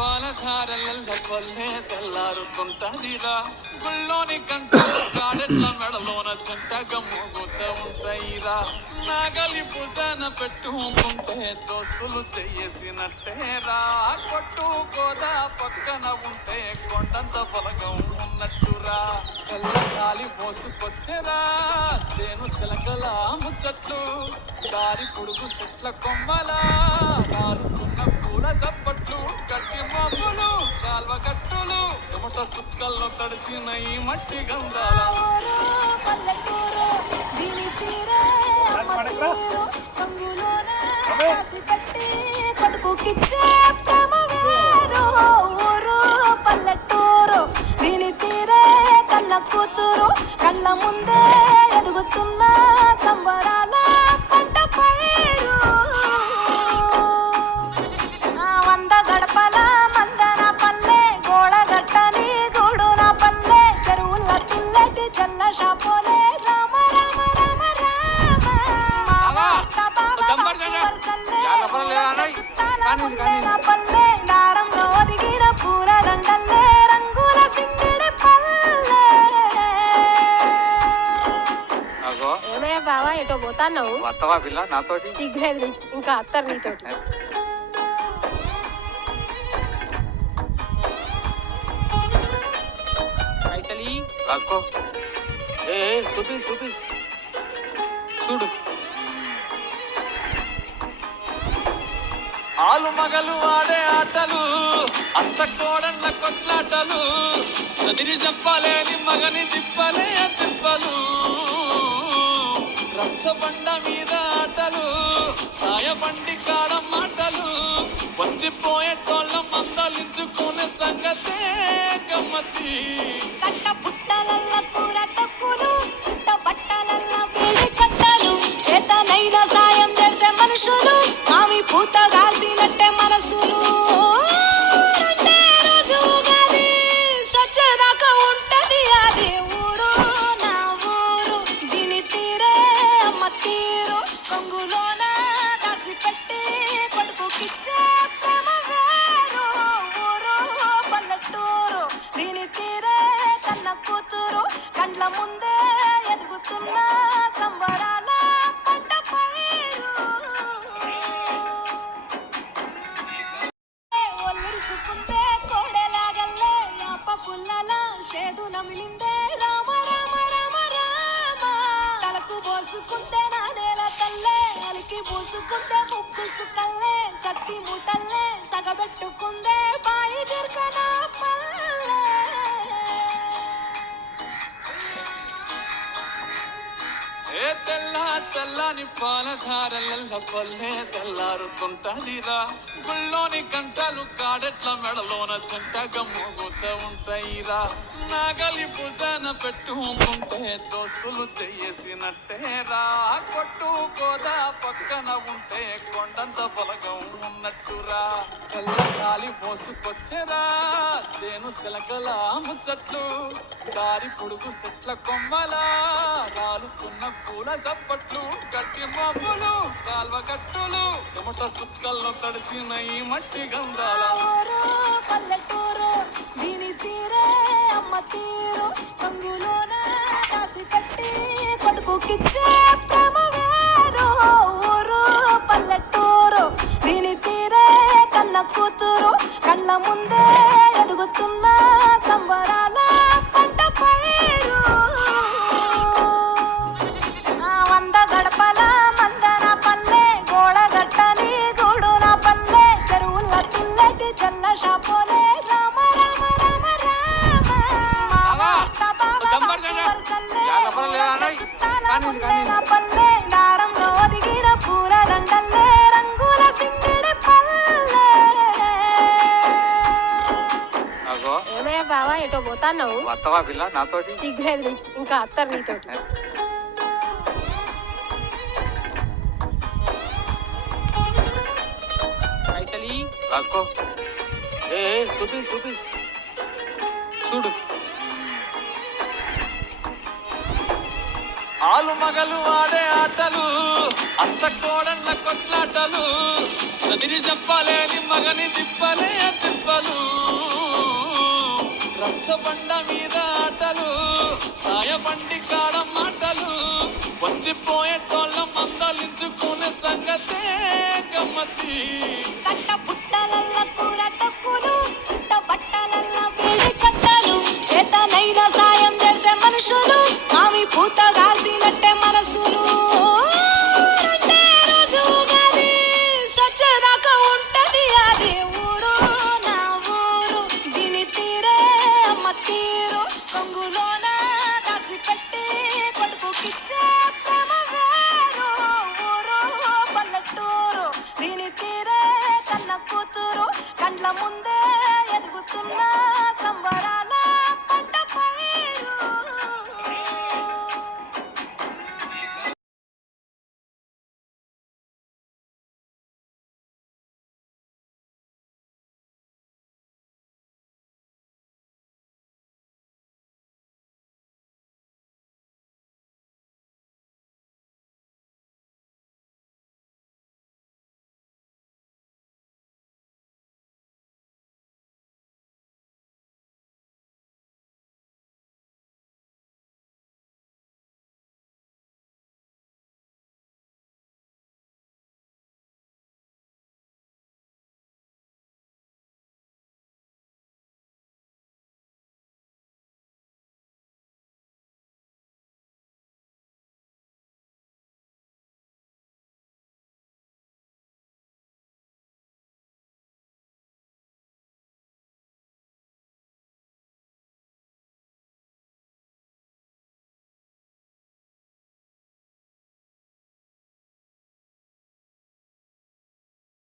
పాలధారల పల్లె తెల్లారుతుంటదిరా గుళ్ళోని గంటలు కాడెట్ల మెడలోన చెంటగా మోగుతూ ఉంటాయిరా నాగలి భుజాన పెట్టుకుంటే దోస్తులు చెయ్యేసినట్టేరా కొట్టు కోదా పక్కన ఉంటే కొండంత బలగం ఉన్నట్టురా చల్లగాలి మోసుకొచ్చేరా సేను శిలకల ముచ్చట్లు దారి పొడుగు చెట్ల కొమ్మలా దారుతున్న పూల సప్పట్లు గట్టి మబ్బులు కాల్వ కట్టులు చెమట సుక్కల్లో తడిసిన ఈ మట్టి గంధాల కొడుకుకిచ్చే ప్రేమ వేరు ఊరు పల్లెటూరు దీని తీరే కళ్ళ కూతురు కళ్ళ ముందే ఎదుగుతున్న సంబరాల పంట పైరు వంద గడపల మందన పల్లె గోడ గట్టని గూడున పల్లె చెరువుల తుల్లటి చల్ల షాపోలే రామ రామ రామ రామ పల్లె దారంలో ఒదిగిన పూల దండల్లే రంగుల సింగిడి పల్లె. ఏమయ్యా బావా ఎటో పోతాన్నావు? వస్తావా పిల్ల నాతోటి? సిగ్గులేదు ఇంకా అత్తరు నీతోటి. రాసుకో. చూపి చూపి చూడు. ఆలు మగలు ఆడే ఆటలు అత్త కోడళ్ళ కొట్లాటలు చదిరి చెప్పలేని మగని తిప్పలే తిప్పలు రచ్చబండ మీద ఆటలు సాయబండి కాడ మాటలు వచ్చిపోయేటోళ్ళ మందలించుకునే సంగతే గమ్మతి కట్ట పుట్టలల్ల కూర తక్కులు సుట్ట బట్టలల్ల వేడి కట్టలు చేతనైన సాయం చేసే మనుషులు ఆమె పూత కాసినట్టే మనసులు రెండే రోజు గది సచ్చేదాకా ఉంటది అది ఊరు నా ఊరు దీని తీరే అమ్మ తీరు కొంగులోన దాసి పెట్టి కొడుకుకిచ్చే ప్రేమ వేరు ఊరు పల్లెటూరు దీని తీరే కన్న కూతురు కండ్ల ముందే ఎదుగుతున్న సంబరాల పంట పైరు ఒల్లురుసుకుంటే కోడెలాగల్లే యాప పుల్లల షేదు నమిలిందే రామ రామ రామ రామ తలకు పోసుకుంటే నా నేల తల్లే అలికి పూసుకుంటే ముక్కు సుక్కల్లే సత్తి మూటల్లే సగబెట్టుకుందే బాయి దిర్కన పల్లె. ఏ తెల్లని పాలధారల పల్లె తెల్లారుతుంటదిరా గుళ్ళోని గంటలు కాడెట్ల మెడలోన చెంటగా మోగుతూ ఉంటాయిరా నాగలి భుజాన పెట్టుకుంటే దోస్తులు చెయ్యేసినట్టేరా కొట్టు కోదా పక్కన ఉంటే కొండంత బలగం ఉన్నట్టురా చల్లగాలి మోసుకొచ్చేరా సేను శిలకల ముచ్చట్లు దారి పొడుగు చెట్ల కొమ్మలా రాలుతున్న పూల సప్పట్లు గట్టి మబ్బులు కాల్వ కట్టులు చెమట సుక్కల్లో తడిసిన ఈ మట్టి గంధాల ఊరు పల్లెటూరు దీని తీరే అమ్మ తీరు కొంగులోన దాసి పెట్టి కొడుకుకిచ్చే ప్రేమ వేరు ఊరు పల్లెటూరు దీని తీరే కన్న కూతురు కళ్ళ ముందే ఎదుగుతున్న సంబరాల పంట పైరు వంద గడపల మందన పల్లె గోడ గట్టని గూడున పల్లె చెరువుల తుల్లటి చల్ల షాపోలే రామ రామ రామ రామ పల్లె దారంలో ఒదిగిన పూల దండల్లే రంగుల సింగిడి పల్లె. ఏమయ్యా బావా ఎటో పోతాన్నావు? వస్తావా పిల్ల నాతోటి? సిగ్గులేదు ఇంకా అత్తరు నీతోటి. రాసుకో. చూపి చూపి చూడు. ఆలు మగలు ఆడే ఆటలు అత్త కోడళ్ళ కొట్లాటలు చదిరి చెప్పలేని మగని తిప్పలే తిప్పలు మాటలు రచ్చబండ మీద ఆటలు సాయబండి కాడ మాటలు వచ్చిపోయేటోళ్ళ మందలించుకునే సంగతే గమ్మతి కట్ట పుట్టలల్ల కూర తక్కులు సుట్ట బట్టలల్ల వేడి కట్టలు చేతనైన సాయం చేసే మనుషులు